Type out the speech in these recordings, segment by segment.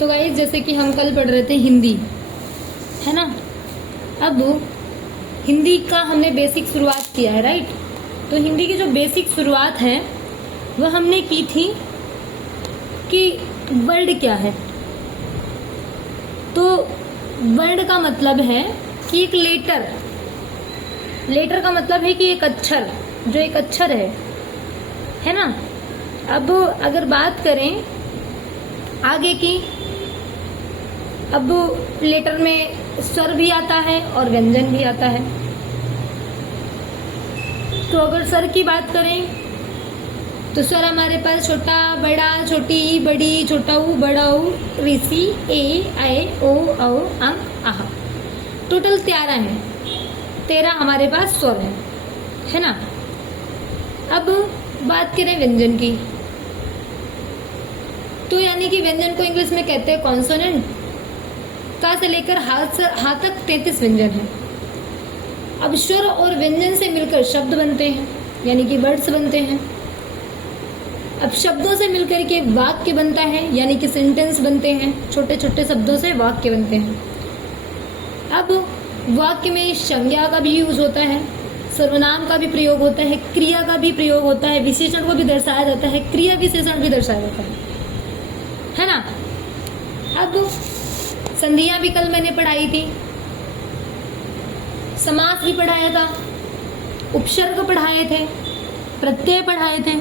तो गाइस जैसे कि हम कल पढ़ रहे थे हिंदी, है ना। अब हिंदी का हमने बेसिक शुरुआत किया है, राइट। तो हिंदी की जो बेसिक शुरुआत है वह हमने की थी कि वर्ड क्या है। तो वर्ड का मतलब है कि एक लेटर का मतलब है कि एक अक्षर, जो एक अक्षर है ना। अब अगर बात करें आगे की, अब लेटर में स्वर भी आता है और व्यंजन भी आता है। तो अगर स्वर की बात करें तो स्वर हमारे पास छोटा, बड़ा, छोटी, बड़ी, छोटा ऊ, बड़ा ऊ, ऋषि, ए, ऐ, ओ, औ, अं, आह। टोटल 13 हैं। 13 हमारे पास स्वर है ना। अब बात करें व्यंजन की, तो यानी कि व्यंजन को इंग्लिश में कहते हैं कॉन्सोनेंट। का से लेकर हा तक 33 व्यंजन है। अब स्वर और व्यंजन से मिलकर शब्द बनते हैं, यानी कि वर्ड्स बनते हैं। अब शब्दों से मिलकर के वाक्य बनता है, यानी कि सेंटेंस बनते हैं। छोटे छोटे शब्दों से वाक्य बनते हैं। अब वाक्य में संज्ञा का भी यूज होता है, सर्वनाम का भी प्रयोग होता है, क्रिया का भी प्रयोग होता है, विशेषण को भी दर्शाया जाता है, क्रिया विशेषण भी दर्शाया जाता है ना। अब संधियां भी कल मैंने पढ़ाई थी, समास भी पढ़ाया था, उपसर्ग पढ़ाए थे, प्रत्यय पढ़ाए थे।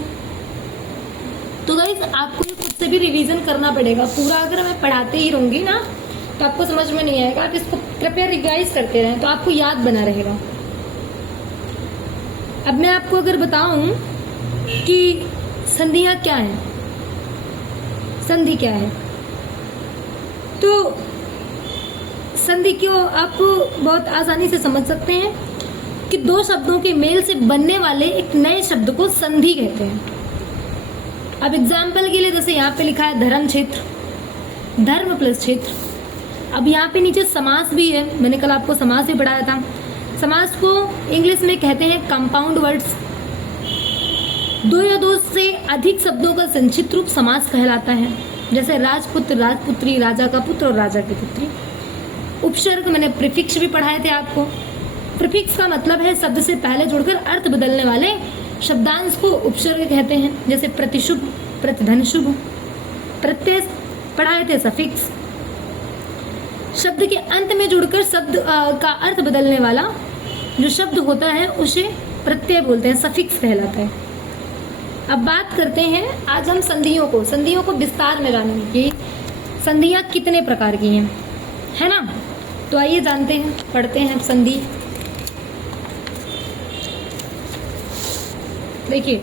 तो गाइस आपको ये खुद से भी रिवीजन करना पड़ेगा पूरा। अगर मैं पढ़ाते ही रहूंगी ना तो आपको समझ में नहीं आएगा। आप इसको कृपया रिवाइज करते रहें तो आपको याद बना रहेगा। अब मैं आपको अगर बताऊं कि संधियां क्या है, संधि क्या है, तो संधि को आप बहुत आसानी से समझ सकते हैं कि दो शब्दों के मेल से बनने वाले एक नए शब्द को संधि कहते हैं। अब एग्जाम्पल के लिए जैसे यहाँ पे लिखा है धर्म क्षेत्र, धर्म प्लस क्षेत्र। अब यहाँ पे नीचे समास भी है, मैंने कल आपको समास भी पढ़ाया था। समास को इंग्लिश में कहते हैं कंपाउंड वर्ड्स। दो या दो से अधिक शब्दों का संक्षिप्त रूप समास कहलाता है, जैसे राजपुत्र, राजपुत्री, राजा का पुत्र और राजा की पुत्री। उपसर्ग मैंने प्रीफिक्स भी पढ़ाए थे आपको। प्रीफिक्स का मतलब है शब्द से पहले जुड़कर अर्थ बदलने वाले शब्दांश को उपसर्ग कहते हैं, जैसे प्रतिशुभ, प्रतिधन शुभ। प्रत्यय पढ़ाए थे सफिक्स। शब्द के अंत में जुड़कर शब्द का अर्थ बदलने वाला जो शब्द होता है उसे प्रत्यय बोलते हैं, सफिक्स कहलाता है। अब बात करते हैं आज हम संधियों को विस्तार में जानने की। संधियां कितने प्रकार की हैं, है ना। तो आइए जानते हैं, पढ़ते हैं संधि। देखिए,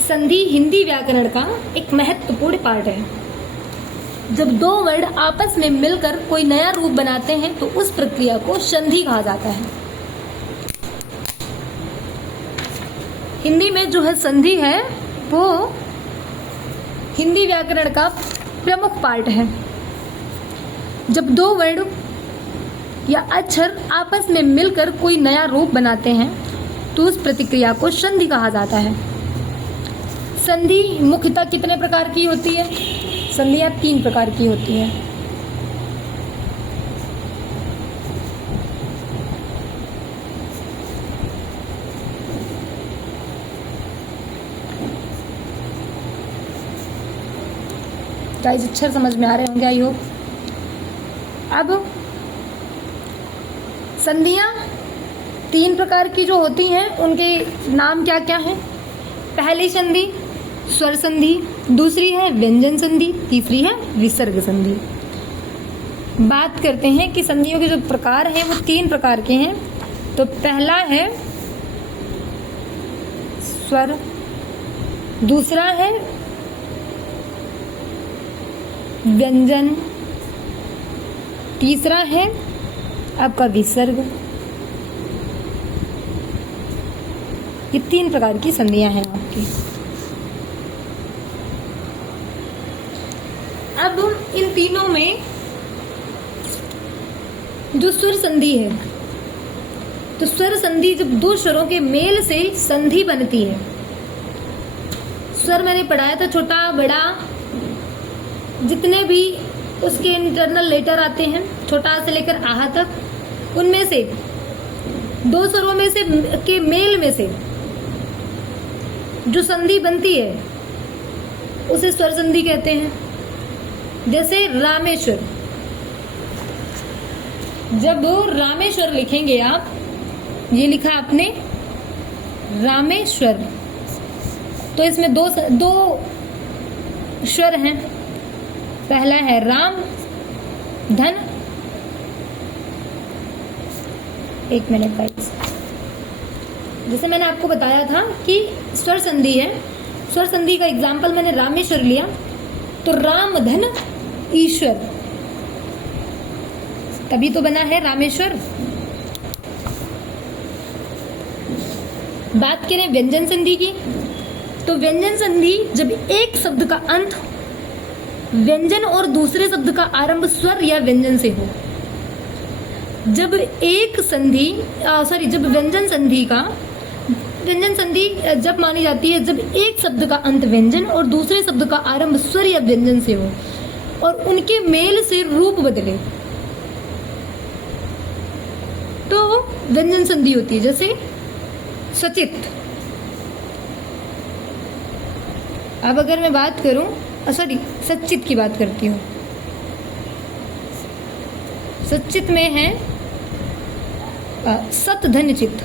संधि हिंदी व्याकरण का एक महत्वपूर्ण पार्ट है। जब दो वर्ड आपस में मिलकर कोई नया रूप बनाते हैं तो उस प्रक्रिया को संधि कहा जाता है। हिंदी में जो है संधि है वो हिंदी व्याकरण का प्रमुख पार्ट है। जब दो वर्ड या अक्षर आपस में मिलकर कोई नया रूप बनाते हैं तो उस प्रतिक्रिया को संधि कहा जाता है। संधि मुख्यतः कितने प्रकार की होती है? संधियां 3 प्रकार की होती हैं। गाइस अक्षर समझ में आ रहे होंगे आई होप। अब संधियां 3 प्रकार की जो होती हैं उनके नाम क्या क्या हैं? पहली संधि स्वर संधि, दूसरी है व्यंजन संधि, तीसरी है विसर्ग संधि। बात करते हैं कि संधियों के जो प्रकार हैं वो 3 प्रकार के हैं। तो पहला है स्वर, दूसरा है व्यंजन, तीसरा है आपका विसर्ग। ये 3 प्रकार की संधियां हैं आपकी। अब इन तीनों में जो स्वर संधि है, तो स्वर संधि जब दो स्वरों के मेल से संधि बनती है, स्वर मैंने पढ़ाया था, छोटा बड़ा जितने भी उसके इंटरनल लेटर आते हैं, छोटा से लेकर आहा तक, उनमें से दो स्वरों में से के मेल में से जो संधि बनती है उसे स्वर संधि कहते हैं। जैसे रामेश्वर, जब रामेश्वर लिखेंगे आप, ये लिखा आपने रामेश्वर, तो इसमें दो स्वर हैं। पहला है राम धन, एक मिनट गाइस, जैसे मैंने आपको बताया था कि स्वर संधि है, स्वर संधि का एग्जाम्पल मैंने रामेश्वर लिया, तो राम धन ईश्वर, तभी तो बना है रामेश्वर। बात करें व्यंजन संधि की, तो व्यंजन संधि जब एक शब्द का अंत व्यंजन और दूसरे शब्द का आरंभ स्वर या व्यंजन से हो, जब एक संधि जब व्यंजन संधि जब मानी जाती है जब एक शब्द का अंत व्यंजन और दूसरे शब्द का आरंभ स्वर या व्यंजन से हो और उनके मेल से रूप बदले, तो व्यंजन संधि होती है। जैसे सचित, अब अगर मैं बात करूं, सच्चित की बात करती हूँ। सच्चित में है सत धन चित,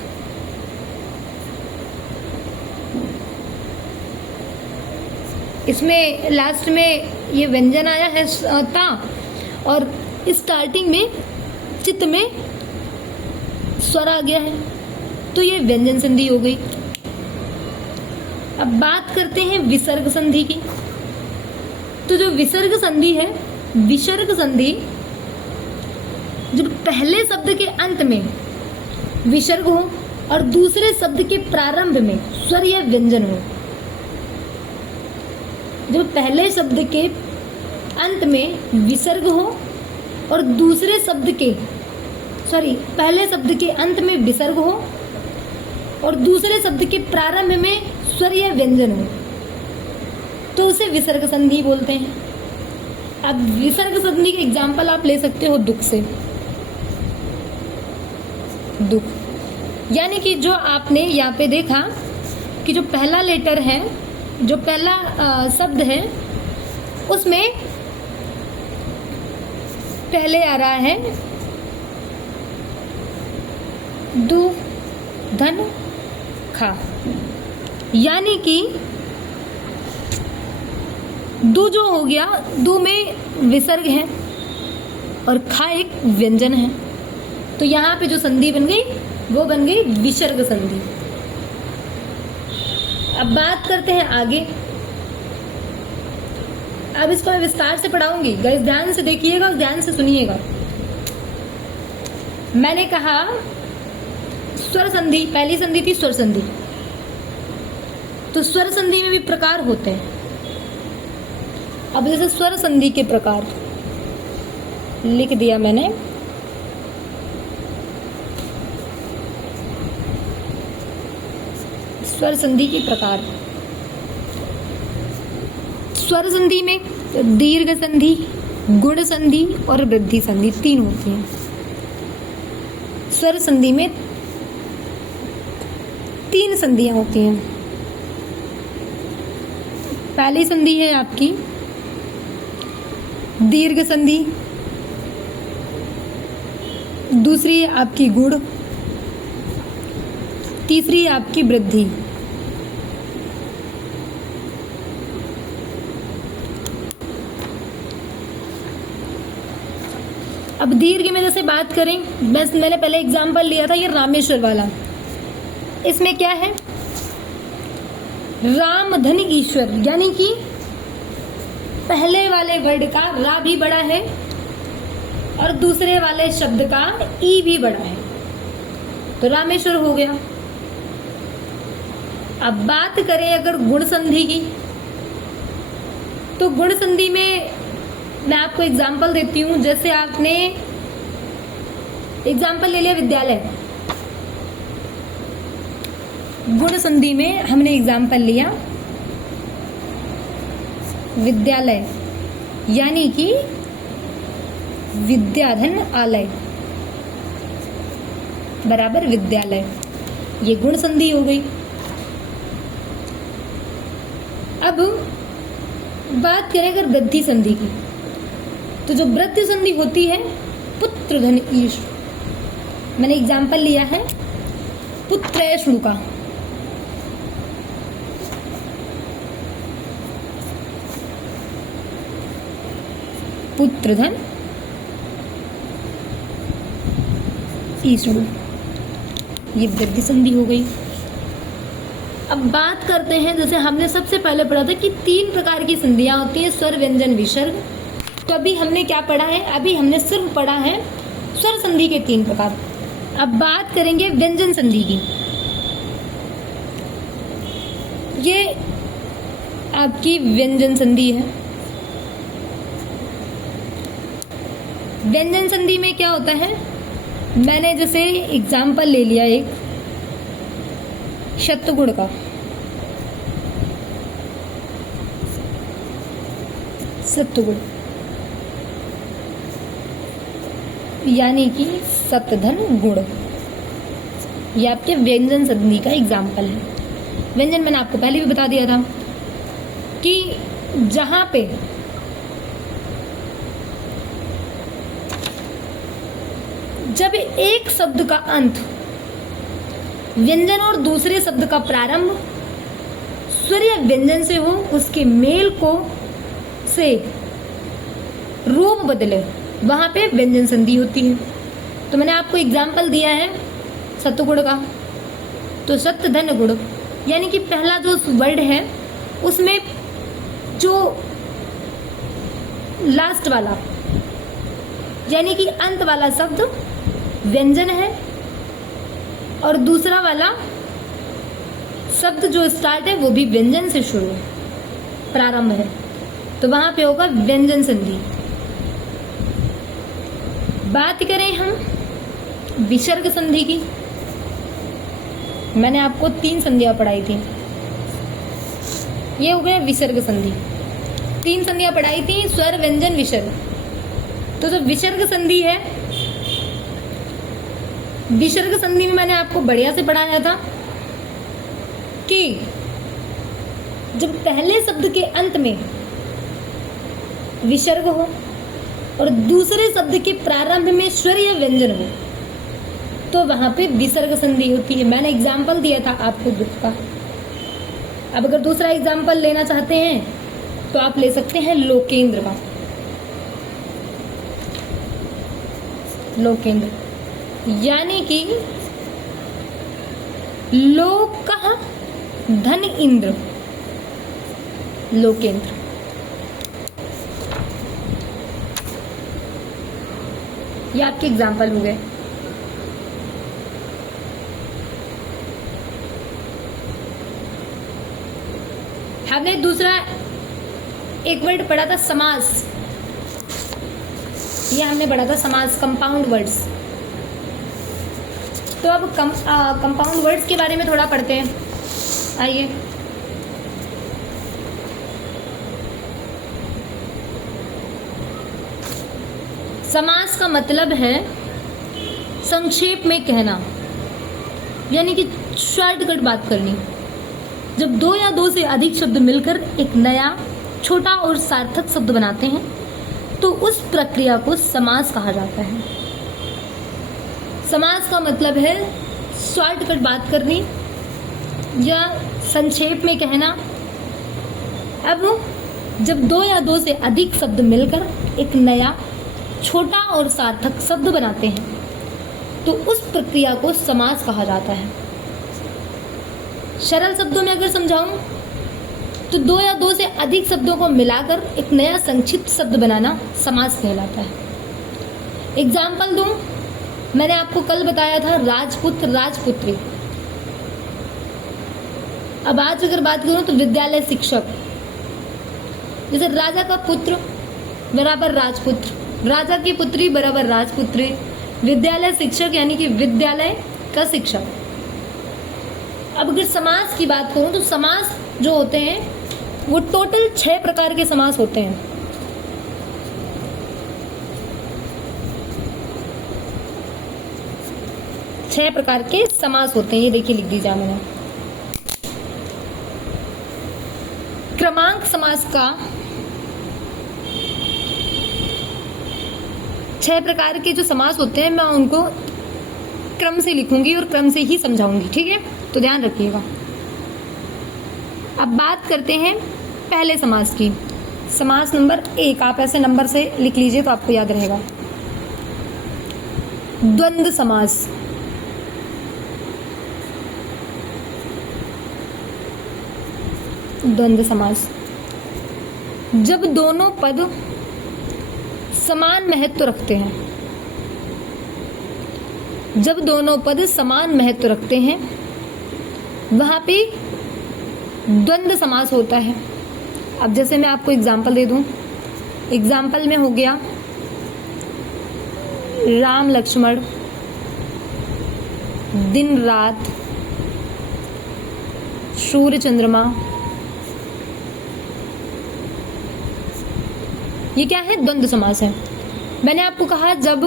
इसमें लास्ट में ये व्यंजन आया है ता, और स्टार्टिंग में चित्त में स्वर आ गया है, तो ये व्यंजन संधि हो गई। अब बात करते हैं विसर्ग संधि की। तो जो विसर्ग संधि है, विसर्ग संधि जब पहले शब्द के अंत में विसर्ग हो और दूसरे शब्द के प्रारंभ में स्वर या व्यंजन हो, जब पहले शब्द के अंत में विसर्ग हो और दूसरे शब्द के पहले शब्द के अंत में विसर्ग हो और दूसरे शब्द के प्रारंभ में स्वर या व्यंजन हो, तो उसे विसर्ग संधि बोलते हैं। अब विसर्ग संधि के एग्जाम्पल आप ले सकते हो दुख से। दुख यानी कि जो आपने यहाँ पे देखा कि जो पहला लेटर है, जो पहला शब्द है, उसमें पहले आ रहा है दु धन खा, यानी कि दु जो हो गया, दु में विसर्ग है और खा एक व्यंजन है, तो यहाँ पे जो संधि बन गई वो बन गई विसर्ग संधि। अब बात करते हैं आगे। अब इसको मैं विस्तार से पढ़ाऊंगी, गाइस ध्यान से देखिएगा, ध्यान से सुनिएगा। मैंने कहा स्वर संधि, पहली संधि थी स्वर संधि, तो स्वर संधि में भी प्रकार होते हैं। अब जैसे स्वर संधि के प्रकार लिख दिया मैंने, स्वर संधि के प्रकार। स्वर संधि में दीर्घ संधि, गुण संधि और वृद्धि संधि तीन होती हैं। स्वर संधि में तीन संधियां होती हैं। पहली संधि है आपकी दीर्घ संधि, दूसरी है आपकी गुण, तीसरी है आपकी वृद्धि। अब दीर्घ में जैसे बात करें, बस मैंने पहले एग्जाम्पल लिया था ये रामेश्वर वाला, इसमें क्या है राम धन ईश्वर, यानी कि पहले वाले वर्ड का रा भी बड़ा है और दूसरे वाले शब्द का ई भी बड़ा है, तो रामेश्वर हो गया। अब बात करें अगर गुण संधि की, तो गुण संधि में मैं आपको एग्जाम्पल देती हूँ। जैसे आपने एग्जाम्पल ले लिया विद्यालय, गुण संधि में हमने एग्जाम्पल लिया विद्यालय यानी कि विद्याधन आलय बराबर विद्यालय, ये गुण संधि हो गई। अब बात करें अगर वृद्धि संधि की, तो जो वृद्धि संधि होती है पुत्र धन ईश, मैंने एग्जाम्पल लिया है पुत्रैष्णु का। पुत्र धन ईष्णु, ये वृद्धि संधि हो गई। अब बात करते हैं, जैसे हमने सबसे पहले पढ़ा था कि 3 प्रकार की संधियां होती हैं, स्वर व्यंजन विसर्ग। तो अभी हमने क्या पढ़ा है, अभी हमने सिर्फ पढ़ा है स्वर संधि के 3 प्रकार। अब बात करेंगे व्यंजन संधि की। ये आपकी व्यंजन संधि है। व्यंजन संधि में क्या होता है, मैंने जैसे एग्जाम्पल ले लिया एक शतगुण का, सतगुण यानी कि सतधन गुण, ये आपके व्यंजन संधि का एग्जाम्पल है। व्यंजन मैंने आपको पहले भी बता दिया था कि जहां पे जब एक शब्द का अंत व्यंजन और दूसरे शब्द का प्रारंभ स्वर या व्यंजन से हो, उसके मेल को से रूप बदले, वहां पे व्यंजन संधि होती है। तो मैंने आपको एग्जाम्पल दिया है सतगुण का। तो सत धन गुण यानी कि पहला जो वर्ड है उसमें जो लास्ट वाला यानी कि अंत वाला शब्द व्यंजन है और दूसरा वाला शब्द जो स्टार्ट है वो भी व्यंजन से शुरू है, प्रारंभ है, तो वहां पे होगा व्यंजन संधि। बात करें हम विसर्ग संधि की, मैंने आपको 3 संधियां पढ़ाई थी। ये हो गया विसर्ग संधि, 3 संधियां पढ़ाई थी, स्वर व्यंजन विसर्ग। तो जो विसर्ग संधि है, विसर्ग संधि में मैंने आपको बढ़िया से पढ़ाया था कि जब पहले शब्द के अंत में विसर्ग हो और दूसरे शब्द के प्रारंभ में स्वर या व्यंजन हो, तो वहां पे विसर्ग संधि होती है। मैंने एग्जाम्पल दिया था आपको दुख का। अब अगर दूसरा एग्जाम्पल लेना चाहते हैं तो आप ले सकते हैं लोकेंद्र का। लोकेंद्र यानी कि लोक का धन इंद्र, लोकेंद्र। ये आपके एग्जाम्पल हो गए। हमने दूसरा एक वर्ड पढ़ा था समास, ये हमने पढ़ा था समास, कंपाउंड वर्ड्स। तो अब कंपाउंड वर्ड्स के बारे में थोड़ा पढ़ते हैं, आइए। समास का मतलब है संक्षेप में कहना, यानी कि शॉर्टकट बात करनी। जब 2 या 2 से अधिक शब्द मिलकर एक नया छोटा और सार्थक शब्द बनाते हैं तो उस प्रक्रिया को समास कहा जाता है। समास का मतलब है शॉर्टकट बात करनी या संक्षेप में कहना। अब जब 2 या 2 से अधिक शब्द मिलकर एक नया छोटा और सार्थक शब्द बनाते हैं तो उस प्रक्रिया को समास कहा जाता है। सरल शब्दों में अगर समझाऊं तो 2 या 2 से अधिक शब्दों को मिलाकर एक नया संक्षिप्त शब्द बनाना समास कहलाता है। एग्जाम्पल दूं, मैंने आपको कल बताया था राजपुत्र राजपुत्री। अब आज अगर बात करूं तो विद्यालय शिक्षक, जैसे राजा का पुत्र बराबर राजपुत्र, राजा की पुत्री बराबर राजपुत्री, विद्यालय शिक्षक यानी कि विद्यालय का शिक्षक। अब अगर समास की बात करूं तो समास जो होते हैं वो टोटल 6 प्रकार के समास होते हैं। छह प्रकार के समास होते हैं, ये देखिए लिख दीजिए मैंने। क्रमांक समास का 6 प्रकार के जो समास होते हैं मैं उनको क्रम से लिखूंगी और क्रम से ही समझाऊंगी, ठीक है, तो ध्यान रखिएगा। अब बात करते हैं पहले समास की। समास नंबर 1 आप ऐसे नंबर से लिख लीजिए तो आपको याद रहेगा। द्वंद्व समास। द्वंद्व समास जब दोनों पद समान महत्व रखते हैं, जब दोनों पद समान महत्व रखते हैं वहां पे द्वंद्व समास होता है। अब जैसे मैं आपको एग्जांपल दे दूं, एग्जांपल में हो गया राम लक्ष्मण, दिन रात, सूर्य चंद्रमा। ये क्या है? द्वंद्व समास है। मैंने आपको कहा जब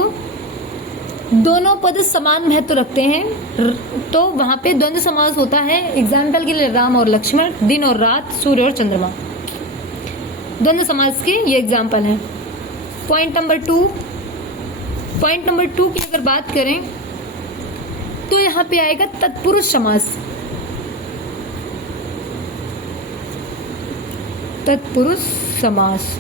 दोनों पद समान महत्व रखते हैं तो वहां पे द्वंद्व समास होता है। एग्जाम्पल के लिए राम और लक्ष्मण, दिन और रात, सूर्य और चंद्रमा, द्वंद्व समास के ये एग्जाम्पल हैं। पॉइंट नंबर 2 की अगर बात करें तो यहाँ पे आएगा तत्पुरुष समास। तत्पुरुष समास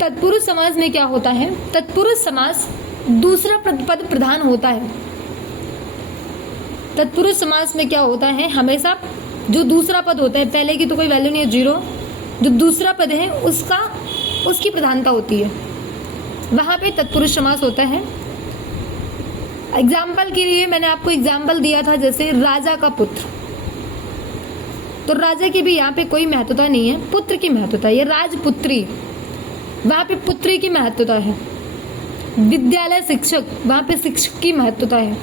तत्पुरुष समास में क्या होता है? तत्पुरुष समास दूसरा पद प्रधान होता है। तत्पुरुष समास में क्या होता है? हमेशा जो दूसरा पद होता है, पहले की तो कोई वैल्यू नहीं है, 0, जो दूसरा पद है उसकी प्रधानता होती है, वहां पे तत्पुरुष समास होता है। एग्जाम्पल के लिए मैंने आपको एग्जाम्पल दिया था जैसे राजा का पुत्र, तो राजा की भी यहाँ पे कोई महत्वता नहीं है, पुत्र की महत्वता है। ये राजपुत्री, वहां पे पुत्री की महत्वता है। विद्यालय शिक्षक, वहां पे शिक्षक की महत्वता है,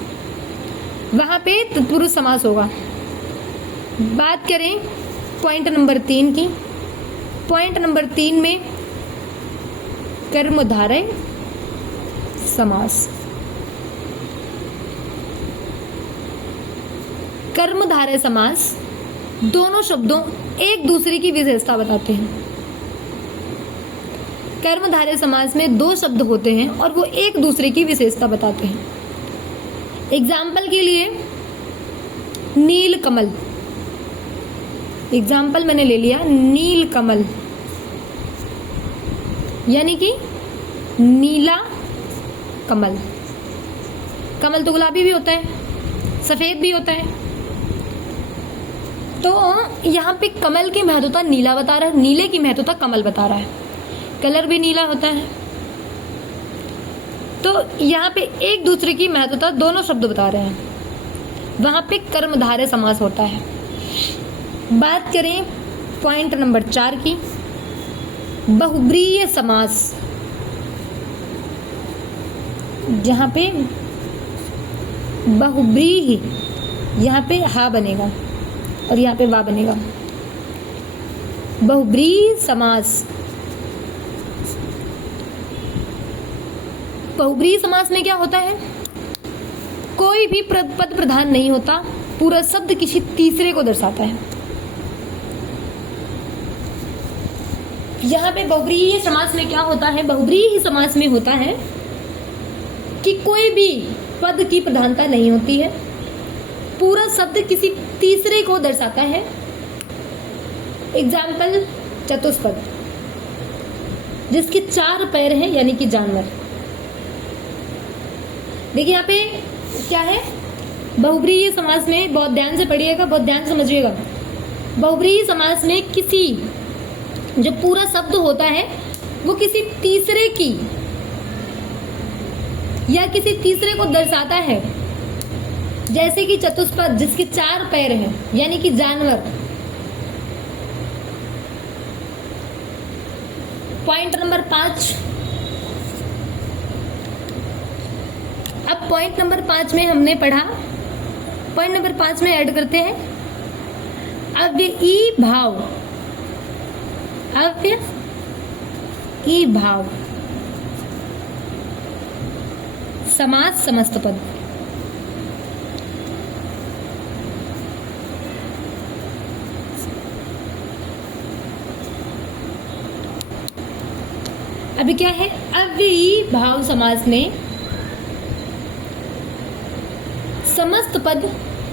वहां पे तत्पुरुष समास होगा। बात करें पॉइंट नंबर 3 की। पॉइंट नंबर 3 में कर्मधारय समास। कर्मधारय समास दोनों शब्दों एक दूसरे की विशेषता बताते हैं। कर्मधारय समास में 2 शब्द होते हैं और वो एक दूसरे की विशेषता बताते हैं। एग्जाम्पल के लिए नील कमल, एग्जाम्पल मैंने ले लिया नील कमल, यानी कि नीला कमल। कमल तो गुलाबी भी होता है, सफेद भी होता है, तो यहाँ पे कमल की महत्वता नीला बता रहा है, नीले की महत्वता कमल बता रहा है। कलर भी नीला होता है, तो यहाँ पे एक दूसरे की महत्वता दोनों शब्द बता रहे हैं, वहां पे कर्मधारय समास होता है। बात करें पॉइंट नंबर 4 की, बहुब्रीहि समास। जहां पे बहुब्रीहि, यहाँ पे हा बनेगा और यहाँ पे वा बनेगा। बहुब्रीहि समास। बहुब्रीहि समास में क्या होता है? कोई भी पद प्रधान नहीं होता, पूरा शब्द किसी तीसरे को दर्शाता है। यहाँ पे बहुब्रीहि समास में क्या होता है? बहुब्रीहि समास में होता है कि कोई भी पद की प्रधानता नहीं होती है, पूरा शब्द किसी तीसरे को दर्शाता है। एग्जाम्पल चतुष्पद, जिसके 4 पैर हैं, यानी कि जानवर। देखिए यहाँ पे क्या है? बहुब्रीहि समास में बहुत ध्यान से पढ़िएगा, बहुत ध्यान से समझिएगा। बहुब्रीहि समास में किसी जो पूरा शब्द होता है वो किसी तीसरे की या किसी तीसरे को दर्शाता है। जैसे कि चतुष्पद, जिसके 4 पैर हैं, यानी कि जानवर। पॉइंट नंबर 5, अब पॉइंट नंबर 5 में हमने पढ़ा, पॉइंट नंबर 5 में ऐड करते हैं अव्ययी भाव। अव्ययी भाव, समास समस्त पद। अभी क्या है, अव्ययी भाव समास में समस्त पद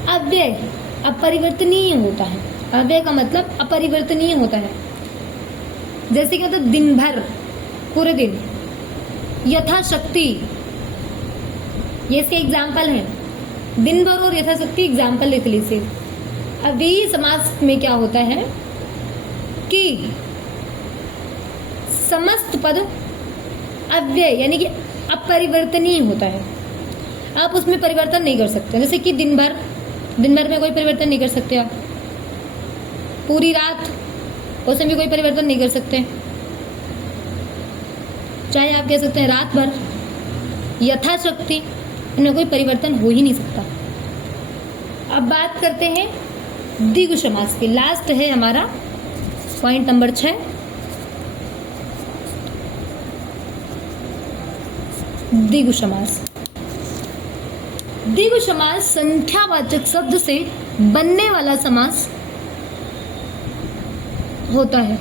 अव्यय अपरिवर्तनीय होता है। अव्यय का मतलब अपरिवर्तनीय होता है। जैसे कि मतलब दिन भर, पूरे दिन, यथाशक्ति, ये इसके एग्जाम्पल हैं। दिन भर और यथाशक्ति एग्जाम्पल लिख लीजिए। अव्ययी समास में क्या होता है कि समस्त पद अव्यय यानी कि अपरिवर्तनीय होता है। आप उसमें परिवर्तन नहीं कर सकते। जैसे कि दिन भर में कोई परिवर्तन नहीं कर सकते आप। पूरी रात, उसमें भी कोई परिवर्तन नहीं कर सकते। चाहे आप कह सकते हैं रात भर, यथाशक्ति, इनमें कोई परिवर्तन हो ही नहीं सकता। अब बात करते हैं द्विगु समास की। लास्ट है हमारा पॉइंट नंबर 6, द्विगु समास। द्विगु समास संख्यावाचक शब्द से बनने वाला समास होता है।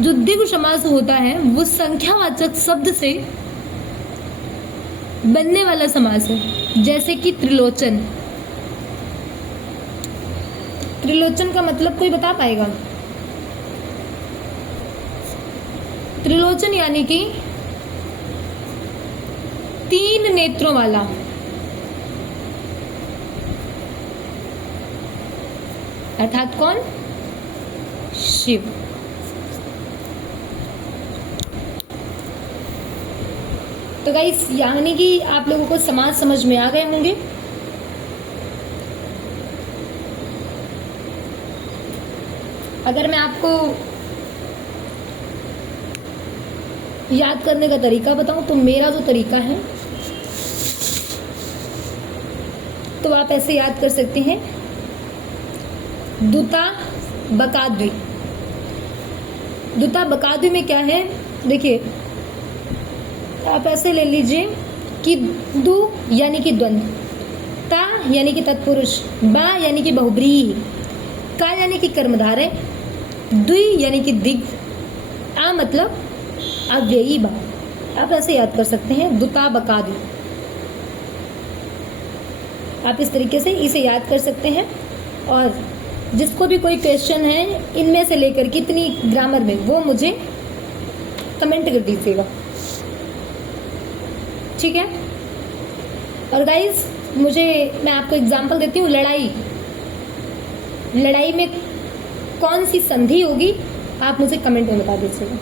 जो द्विगु समास होता है वो संख्यावाचक शब्द से बनने वाला समास है। जैसे कि त्रिलोचन। त्रिलोचन का मतलब कोई बता पाएगा? त्रिलोचन यानी कि 3 नेत्रों वाला। अर्थात कौन? शिव। तो गाइस यानी कि आप लोगों को समाज समझ में आ गए होंगे। अगर मैं आपको याद करने का तरीका बताऊं तो मेरा जो तरीका है तो आप ऐसे याद कर सकते हैं। दुता बकाद्वी। दुता बकाद्वी में क्या है, देखिए आप ऐसे ले लीजिए कि दु यानी कि द्वंद्व, ता यानी कि तत्पुरुष, बा यानी कि बहुब्रीहि, का यानी कि कर्मधारय, द्वि यानी कि दिग्, आ मतलब अव्ययी भाव। आप ऐसे याद कर सकते हैं, दुता बकाद्वी। आप इस तरीके से इसे याद कर सकते हैं। और जिसको भी कोई क्वेश्चन है इनमें से लेकर कितनी ग्रामर में, वो मुझे कमेंट कर दीजिएगा, ठीक है। और गाइस मैं आपको एग्जांपल देती हूँ। लड़ाई में कौन सी संधि होगी आप मुझे कमेंट में बता दीजिएगा।